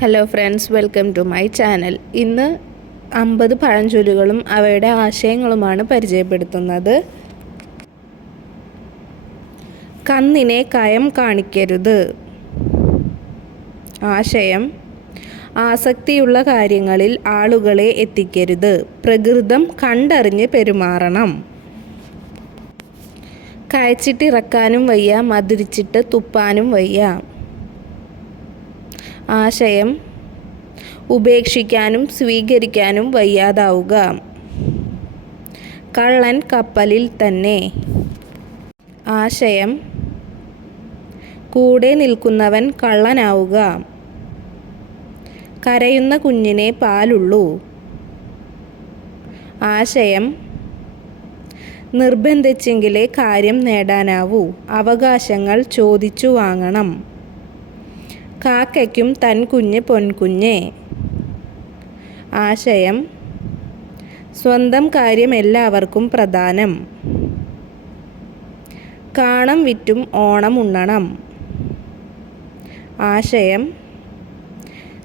Hello friends welcome to my channel ഇന്ന് അമ്പത് പഴഞ്ചൊല്ലുകളും അവയുടെ ആശയങ്ങളുമാണ് പരിചയപ്പെടുത്തുന്നത്. കന്നിനെ കയം കാണിക്കരുത്. ആശയം ആസക്തിയുള്ള കാര്യങ്ങളിൽ ആളുകളെ എത്തിക്കരുത്. പ്രകൃതം കണ്ടറിഞ്ഞ് പെരുമാറണം. കയച്ചിട്ടിറക്കാനും വയ്യ മധുരിച്ചിട്ട് തുപ്പാനും വയ്യ. ആശയം ഉപേക്ഷിക്കാനും സ്വീകരിക്കാനും വയ്യാതാവുക. കള്ളൻ കപ്പലിൽ തന്നെ. ആശയം കൂടെ നിൽക്കുന്നവൻ കള്ളനാവുക. കരയുന്ന കുഞ്ഞിനെ പാലുള്ളൂ. ആശയം നിർബന്ധിച്ചെങ്കിലേ കാര്യം നേടാനാവൂ. അവകാശങ്ങൾ ചോദിച്ചു വാങ്ങണം. കാക്കയ്ക്കും തൻ കുഞ്ഞ് പൊൻകുഞ്ഞേ. ആശയം സ്വന്തം കാര്യം എല്ലാവർക്കും പ്രധാനം. കാണം വിറ്റും ഓണം ഉണ്ണണം. ആശയം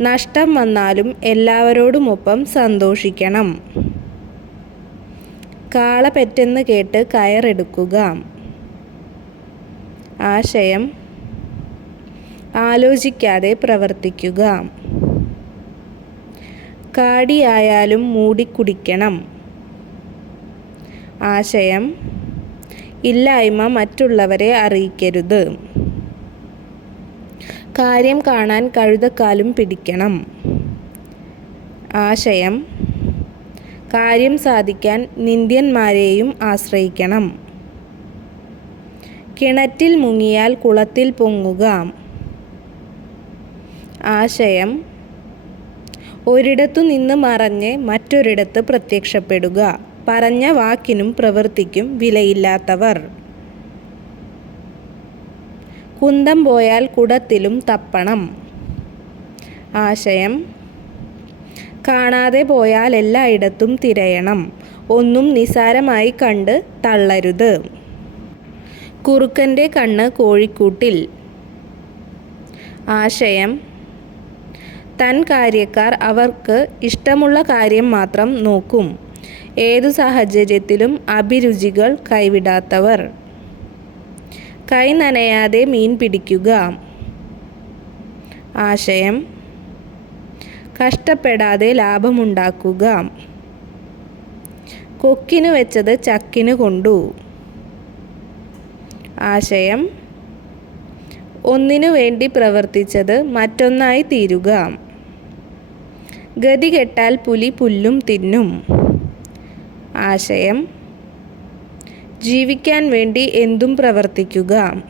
നഷ്ടം വന്നാലും എല്ലാവരോടുമൊപ്പം സന്തോഷിക്കണം. കാള പെറ്റെന്ന് കേട്ട് കയറെടുക്കുക. ആശയം ആലോചിക്കാതെ പ്രവർത്തിക്കുക. കാടിയായാലും മൂടിക്കുടിക്കണം ആശയം ഇല്ലായ്മ മറ്റുള്ളവരെ അറിയിക്കരുത്. കാര്യം കാണാൻ കഴുതക്കാലും പിടിക്കണം. ആശയം കാര്യം സാധിക്കാൻ നിന്ദ്യന്മാരെയും ആശ്രയിക്കണം. കിണറ്റിൽ മുങ്ങിയാൽ കുളത്തിൽ പൊങ്ങുക. ആശയം ഒരിടത്തു നിന്ന് മറഞ്ഞ് മറ്റൊരിടത്ത് പ്രത്യക്ഷപ്പെടുക. പറഞ്ഞ വാക്കിനും പ്രവൃത്തിക്കും വിലയില്ലാത്തവർ. കുന്തം പോയാൽ കുടത്തിലും തപ്പണം. ആശയം കാണാതെ പോയാൽ എല്ലായിടത്തും തിരയണം. ഒന്നും നിസാരമായി കണ്ട് തള്ളരുത്. കുറുക്കന്റെ കണ്ണ് കോഴിക്കൂട്ടിൽ. ആശയം തൻ കാര്യക്കാർ അവർക്ക് ഇഷ്ടമുള്ള കാര്യം മാത്രം നോക്കും. ഏതു സാഹചര്യത്തിലും അഭിരുചികൾ കൈവിടാത്തവർ. കൈ നനയാതെ മീൻ പിടിക്കുക. ആശയം കഷ്ടപ്പെടാതെ ലാഭമുണ്ടാക്കുക. കൊക്കിന് വെച്ചത് ചക്കിന് കൊണ്ടു. ആശയം ഒന്നിനു വേണ്ടി പ്രവർത്തിച്ചത് മറ്റൊന്നായി തീരുക. ഗതി കെട്ടാൽ പുലി പുല്ലും തിന്നും. ആശയം ജീവിക്കാൻ വേണ്ടി എന്തും പ്രവർത്തിക്കുക.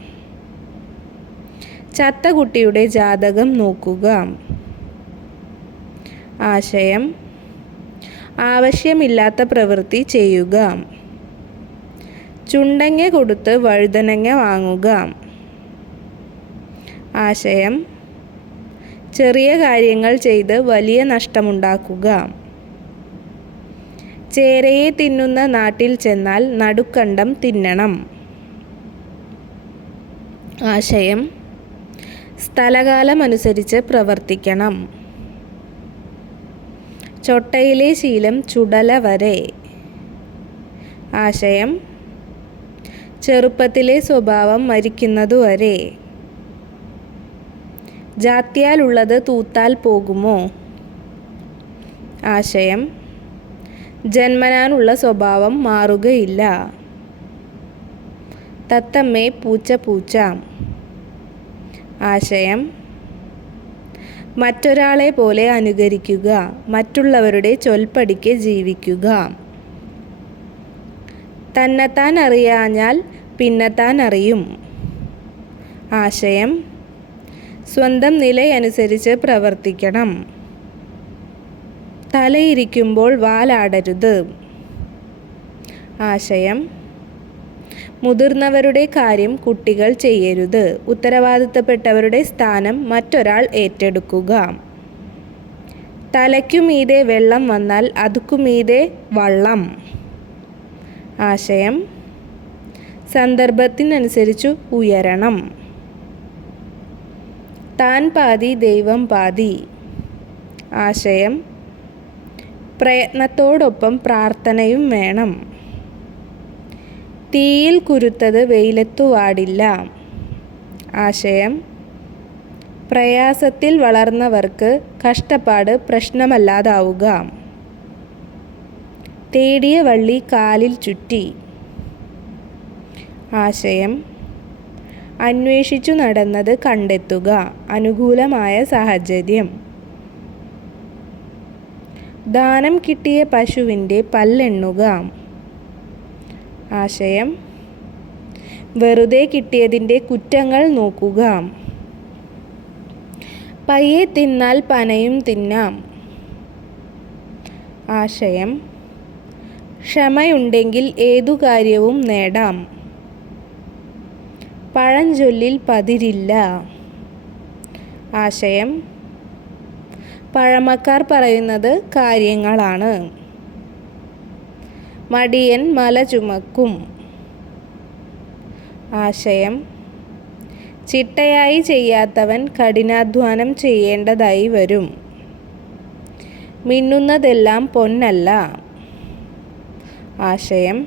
ചത്ത കുട്ടിയുടെ ജാതകം നോക്കുക. ആശയം ആവശ്യമില്ലാത്ത പ്രവൃത്തി ചെയ്യുക. ചുണ്ടങ്ങ കൊടുത്ത് വഴുതനങ്ങ വാങ്ങുക. ആശയം ചെറിയ കാര്യങ്ങൾ ചെയ്ത് വലിയ നഷ്ടമുണ്ടാക്കുക. ചേരയെ തിന്നുന്ന നാട്ടിൽ ചെന്നാൽ നടുക്കണ്ടം തിന്നണം. ആശയം സ്ഥലകാലമനുസരിച്ച് പ്രവർത്തിക്കണം. ചൊട്ടയിലെ ശീലം ചുടല വരെ. ആശയം ചെറുപ്പത്തിലെ സ്വഭാവം മരിക്കുന്നതുവരെ. ജാത്യാലുള്ളത് തൂത്താൽ പോകുമോ? ആശയം ജന്മനാനുള്ള സ്വഭാവം മാറുകയില്ല. തത്തമ്മേ പൂച്ച പൂച്ച. ആശയം മറ്റൊരാളെ പോലെ അനുകരിക്കുക മറ്റുള്ളവരുടെ ചൊൽപ്പടിക്ക് ജീവിക്കുക. തന്നെത്താൻ അറിയാഞ്ഞാൽ പിന്നെത്താൻ അറിയും. ആശയം സ്വന്തം നിലയനുസരിച്ച് പ്രവർത്തിക്കണം. തലയിരിക്കുമ്പോൾ വാലാടരുത്. ആശയം മുതിർന്നവരുടെ കാര്യം കുട്ടികൾ ചെയ്യരുത്. ഉത്തരവാദിത്തപ്പെട്ടവരുടെ സ്ഥാനം മറ്റൊരാൾ ഏറ്റെടുക്കുക. തലയ്ക്കുമീതെ വെള്ളം വന്നാൽ അതുക്കുമീതെ വള്ളം. ആശയം സന്ദർഭത്തിനനുസരിച്ചു ഉയരണം. താൻ പാതി ദൈവം പാതി. ആശയം പ്രയത്നത്തോടൊപ്പം പ്രാർത്ഥനയും വേണം. തീയിൽ കുരുത്തത് വെയിലത്തു വാടില്ല. ആശയം പ്രയാസത്തിൽ വളർന്നവർക്ക് കഷ്ടപ്പാട് പ്രശ്നമല്ലാതാവുക. തേടിയ വള്ളി കാലിൽ ചുറ്റി. ആശയം അന്വേഷിച്ചു നടന്നത് കണ്ടെത്തുക. അനുകൂലമായ സാഹചര്യം. ദാനം കിട്ടിയ പശുവിന്റെ പല്ലെണ്ണുക. ആശയം. വെറുതെ കിട്ടിയതിന്റെ കുറ്റങ്ങൾ നോക്കുക. പയ്യെ തിന്നാൽ പനയും തിന്നാം. ആശയം. ക്ഷമയുണ്ടെങ്കിൽ ഏതു കാര്യവും നേടാം. പഴഞ്ചൊല്ലിൽ പതിരില്ല. ആശയം പഴമക്കാർ പറയുന്നത് കാര്യങ്ങളാണ്. മടിയൻ മല ചുമക്കും. ആശയം ചിട്ടയായി ചെയ്യാത്തവൻ കഠിനാധ്വാനം ചെയ്യേണ്ടതായി വരും. മിന്നുന്നതെല്ലാം പൊന്നല്ല. ആശയം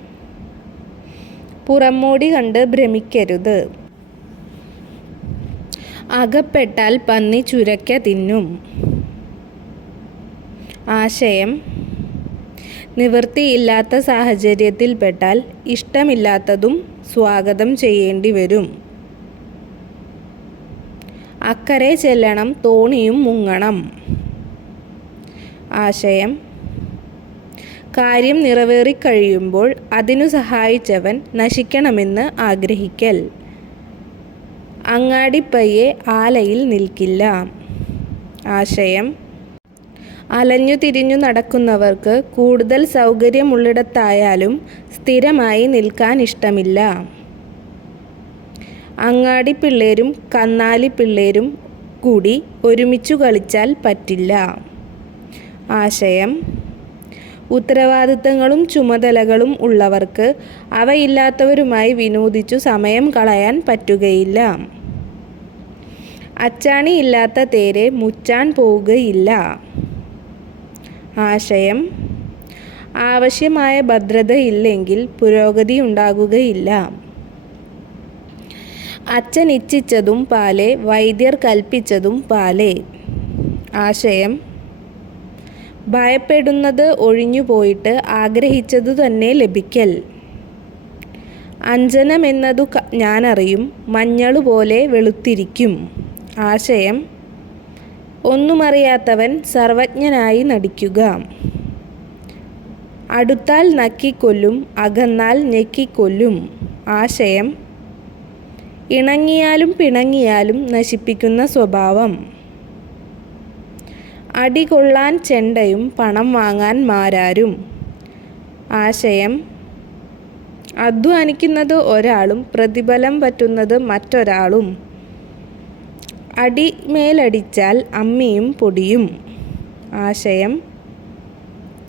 പുറമോടി കണ്ട് ഭ്രമിക്കരുത്. അകപ്പെട്ടാൽ പന്നി ചുരക്ക തിന്നും. ആശയം നിവൃത്തിയില്ലാത്ത സാഹചര്യത്തിൽപ്പെട്ടാൽ ഇഷ്ടമില്ലാത്തതും സ്വാഗതം ചെയ്യേണ്ടി വരും. അക്കരെ ചെല്ലണം തോണിയും മുങ്ങണം. ആശയം കാര്യം നിറവേറിക്കഴിയുമ്പോൾ അതിനു സഹായിച്ചവൻ നശിക്കണമെന്ന് ആഗ്രഹിക്കൽ. അങ്ങാടിപ്പയ്യെ ആലയിൽ നിൽക്കില്ല. ആശയം. അലഞ്ഞു തിരിഞ്ഞു നടക്കുന്നവർക്ക് കൂടുതൽ സൗകര്യമുള്ളിടത്തായാലും സ്ഥിരമായി നിൽക്കാൻ ഇഷ്ടമില്ല. അങ്ങാടി പിള്ളേരും കന്നാലി പിള്ളേരും കൂടി ഒരുമിച്ചു കളിച്ചാൽ പറ്റില്ല. ആശയം. ഉത്തരവാദിത്തങ്ങളും ചുമതലകളും ഉള്ളവർക്ക് അവയില്ലാത്തവരുമായി വിനോദിച്ചു സമയം കളയാൻ പറ്റുകയില്ല. അച്ചാണി ഇല്ലാത്ത തേരെ മുച്ചാൻ പോവുകയില്ല. ആശയം ആവശ്യമായ ഭദ്രതയില്ലെങ്കിൽ പുരോഗതി ഉണ്ടാകുകയില്ല. അച്ഛൻ ഇച്ഛിച്ചതും പാലെ വൈദ്യർ കൽപ്പിച്ചതും പാലെ. ആശയം ഭയപ്പെടുന്നത് ഒഴിഞ്ഞുപോയിട്ട് ആഗ്രഹിച്ചതു തന്നെ ലഭിക്കൽ. അഞ്ജനമെന്നതു ഞാനറിയും മഞ്ഞളുപോലെ വെളുത്തിരിക്കും. ആശയം ഒന്നുമറിയാത്തവൻ സർവജ്ഞനായി നടിക്കുക. അടുത്താൽ നക്കിക്കൊല്ലും അകന്നാൽ ഞെക്കിക്കൊല്ലും ആശയം ഇണങ്ങിയാലും പിണങ്ങിയാലും നശിപ്പിക്കുന്ന സ്വഭാവം. അടികൊള്ളാൻ ചെണ്ടയും പണം വാങ്ങാൻ മാരാരും ആശയം അധ്വാനിക്കുന്നത് ഒരാളും പ്രതിഫലം പറ്റുന്നത് മറ്റൊരാളും. അടി മേലടിച്ചാൽ അമ്മിയും പൊടിയും. ആശയം.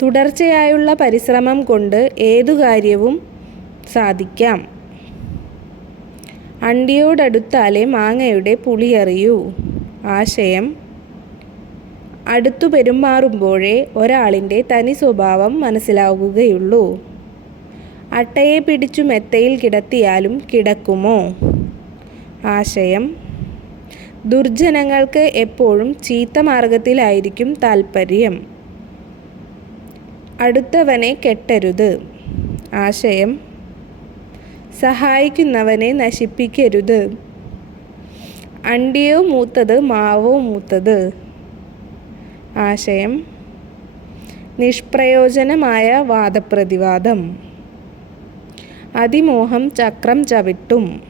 തുടർച്ചയായുള്ള പരിശ്രമം കൊണ്ട് ഏതു കാര്യവും സാധിക്കാം. അണ്ടിയോടടുത്താലേ മാങ്ങയുടെ പുളിയറിയൂ ആശയം. അടുത്തു പെരുമാറുമ്പോഴേ ഒരാളിന്റെ തനി സ്വഭാവം മനസ്സിലാവുകയുള്ളൂ. അട്ടയെ പിടിച്ചു മെത്തയിൽ കിടത്തിയാലും കിടക്കുമോ? ആശയം. ദുർജനങ്ങൾക്ക് എപ്പോഴും ചീത്ത മാർഗത്തിലായിരിക്കും താൽപ്പര്യം അടുത്തവനെ കെട്ടരുത്. ആശയം സഹായിക്കുന്നവനെ നശിപ്പിക്കരുത്. അണ്ടിയോ മൂത്തത് മാവോ മൂത്തത്. ആശയം നിഷ്പ്രയോജനമായ വാദപ്രതിവാദം. അതിമോഹം ചക്രം ചവിട്ടും.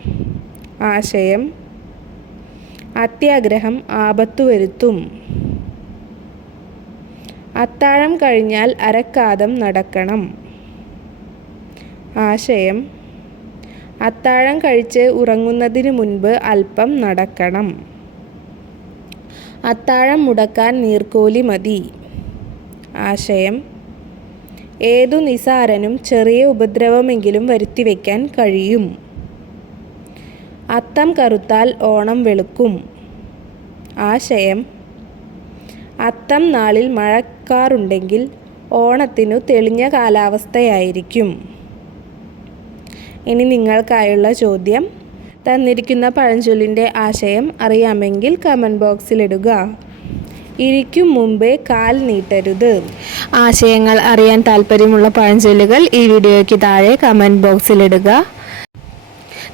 ആശയം അത്യാഗ്രഹം ആപത്തു വരുത്തും അത്താഴം കഴിഞ്ഞാൽ അരക്കാതം നടക്കണം. ആശയം അത്താഴം കഴിച്ച് ഉറങ്ങുന്നതിന് മുൻപ് അല്പം നടക്കണം. അത്താഴം മുടക്കാൻ നീർക്കോലി മതി. ആശയം ഏതു നിസാരനും ചെറിയ ഉപദ്രവമെങ്കിലും വരുത്തിവെക്കാൻ കഴിയും. അത്തം കറുത്താൽ ഓണം വെളുക്കും. ആശയം അത്തം നാളിൽ മഴക്കാറുണ്ടെങ്കിൽ ഓണത്തിനു തെളിഞ്ഞ കാലാവസ്ഥയായിരിക്കും. ഇനി നിങ്ങൾക്കായുള്ള ചോദ്യം തന്നിരിക്കുന്ന പഴഞ്ചൊല്ലിന്റെ ആശയം അറിയാമെങ്കിൽ കമന്റ് ബോക്സിലിടുക. ഇരിക്കും മുമ്പേ കാൽ നീട്ടരുത്. ആശയങ്ങൾ അറിയാൻ താല്പര്യമുള്ള പഴഞ്ചൊല്ലുകൾ ഈ വീഡിയോയ്ക്ക് താഴെ കമന്റ് ബോക്സിലിടുക.